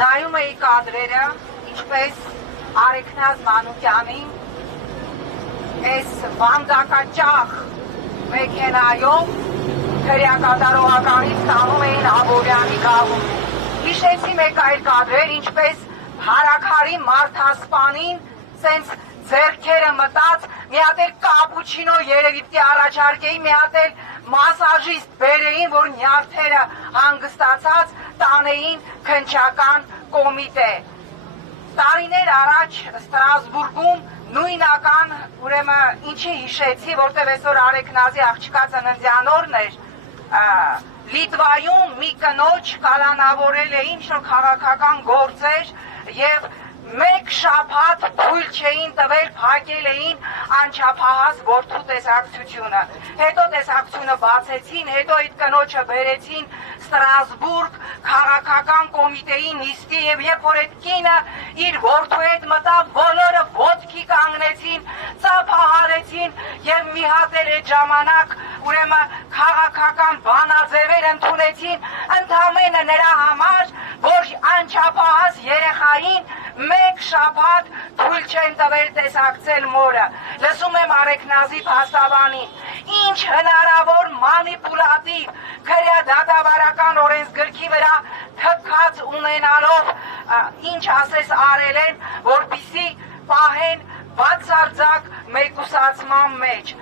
նայում էի կադրերը, ինչպես Արեգնազ Մանուկյանին այս վանդակաճախ մեքենայով քրեակատարողականից տանում էին Աբովյանի գաղում։ Հիշեցի մեկ այլ կադրեր, ինչպես հարաքարի մարդասպանին սենց ձեռքերը մտած, մի հատ էլ կապուչինո երևի պիտի առաջարկեի, մի հատ էլ մասաժիստ բերեին, որ նյարդերը հանգստացած տանեին քննչական կոմիտե։ Տարիներ առաջ Ստրասբուրգում նույնական, ուրեմն ինչի հիշեցի, որտեղ այսօր Արեգնազի աղջկա ծննդյան էր, Լիտվայում մի կնոջ կալանավորել էին ինչ-որ քաղաքական գործեր եւ մեկ շաբաթ թույլ չէին տվել, փակել էին անչափահաս որդու տեսակցությունը։ Հետո տեսակցությունը բացեցին, հետո այդ կնոջը բերեցին Ստրասբուրգ քաղաքական կոմիտեի նիստի եւ երբ որ այդ կինը իր որդու հետ մտավ, բոլորը ոտքի կանգնեցին, ծափահարեցին եւ մի հատ էլ այդ ժամանակ ուրեմն քաղաքական բանաձևեր ընդունեցին ընդամենը նրա համար, որ անչափահաս երեխային մեկ շաբաթ թույլ չեն տվել տեսակցել մորը։ Լսում եմ Արեգնազի փաստաբանին, ինչ հնարավոր մանիպուլատիվ քրեադատավարական օրենսգրքի վրա թքած ունենալով ինչ ասես արել են, որպեսզի պահեն բացարձակ մեկուսացման մեջ։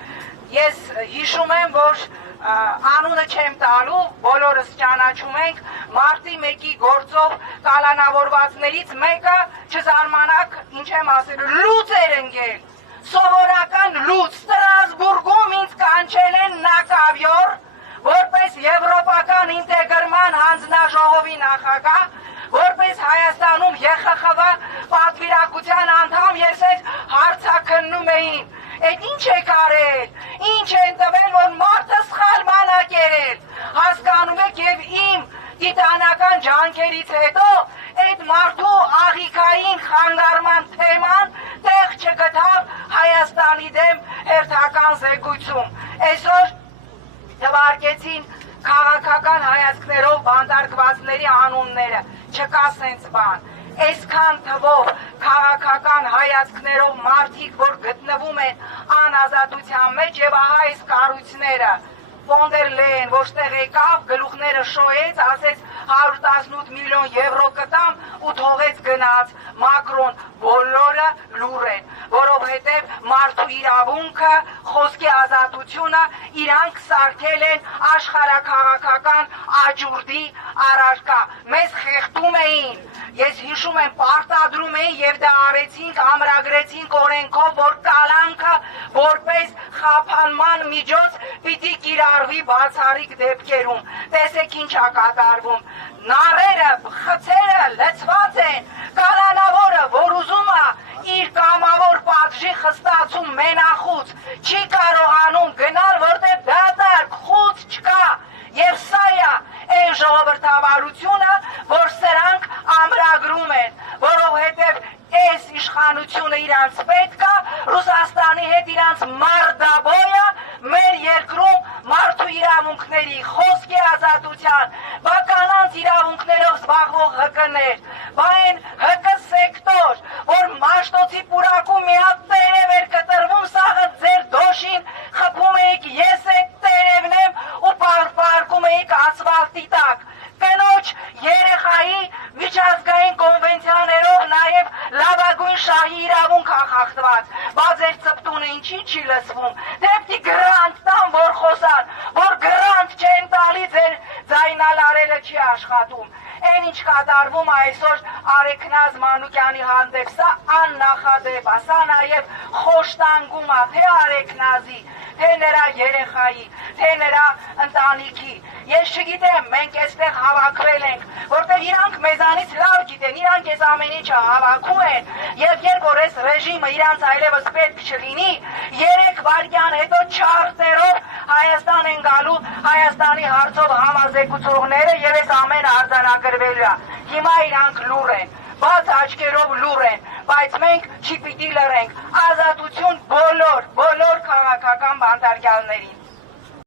Ես հիշում եմ, որ անունը չեմ տալու, բոլորս ճանաչում ենք, մարտի 1-ի գործով կալանավորվածներից մեկը, չզարմանաք, ինչ եմ ասել, լուծ էր ընկել, սովորական լուծ, Ստրասբուրգում ինձ կանչել են նակավյոր, որպես եվրոպական ինտեգրման հանձնաժողովի նախագահ, որպես Հայաստանում ԵԽԽՎ պատվիրակության անդամ, ես այդ հարցաքննում էին, այդ ինչ եք արել, ինչ են տվել, որ մարդը սխալ մանակ երել, հասկանում եք եւ իմ տիտանական ջանքերից հետո այդ մարդու աղիքային խանգարման թեման տեղ չգտավ Հայաստանի դեմ հերթական զեկույցում։ Այսօր թվարկեցին քաղաքական հայացքներով բանտարկվածների անունները, չկա սենց բան։ Այսքան թվով քաղաքական հայացքներով մարդիկ, որ գտնվում են անազատության մեջ եւ ահա այս կառույցները Ֆոն դեր Լեյեն ոչտեղ եկավ, գլուխները շոյեց, ասեց 118 միլիոն եվրո կտամ ու թողեց գնաց։ Մակրոն բոլորը լուր են, որովհետև մարդու իրավունքը, խոսքի ազատությունը իրանք սարքել են աշխարհաքաղաքական աջուրդի առարկա։ Մեզ խեղդում էին, ես հիշում եմ, պարտադրում էին եւ դա արեցինք, ամրագրեցինք օրենքով, որ կալանքը որպես խափանման միջոց պիտի կիրառվի բացառիկ դեպքերում։ Տեսեք ինչ է կատարվում։ Նարերը, խցերը լցված են, կալանավորը, որ ուզում է իր կամավոր պատժի խստացում մենախուց, չի կարողանում գնալ, որտեղ դատարկ խուց չկա։ Եվ սա է այն ժողովրդավարությունը, որ սրանք ամրագրում են, որովհետև այս իշխանությունը իրանց պետք է, Ռուսաստանի հետ իրանց մարդաբոյը մեր երկրում մարդու իրավունքների, խոսքի ազատության, կանանց իրավունքներով զբաղվող ՀԿ-ներ, բայն ՀԿ սեկտոր, որ Մաշտոցի պուրակում մի հատ տերև էր կտրվում, սաղը ձեր դոշին խփում էիք, ես այդ տերևն եմ ու պարկում էիք ասֆալտի տակ։ Կնոջ երեխայի միջազգային կոնվենցիաներով նաև լավագույն շահի իրավունք է խախտված, բայց ձեր ծպտունը ինչի չի լսվում, դեպի գրանտ տան, որ խոսան, որ գրանտ չեն տալի, ձեր ձայնալարելը չի աշխատում։ Այն ինչ կատարվում այսօր Արեգնազ Մանուկյանի հանդեպ, սա աննախադեպ է, սա նաև խոշտանգում է թե Արեգնազի, թե նրա երեխայի, թե նրա ընտանիքի։ Ես չգիտեմ, մենք այստեղ հավաքվել ենք, որտեղ իրանք մեզանից լավ գիտեն, իրանք այս ամեն ինչը հավաքում են, եւ երբ որ այս ռեժիմը իրանց այլևս պետք չլինի, 3 վայրկյան հետո չարտերով Հայաստան են գալու Հայաստանի հարցով համազեկուցողները եւ այս ամենը արձանագրվելու է։ Հիմա իրանք լուր են, բաց աչքերով լուր են, բայց մենք չպիտի լռենք։ Ազատություն բոլոր քաղաքական բանտարկյալներին։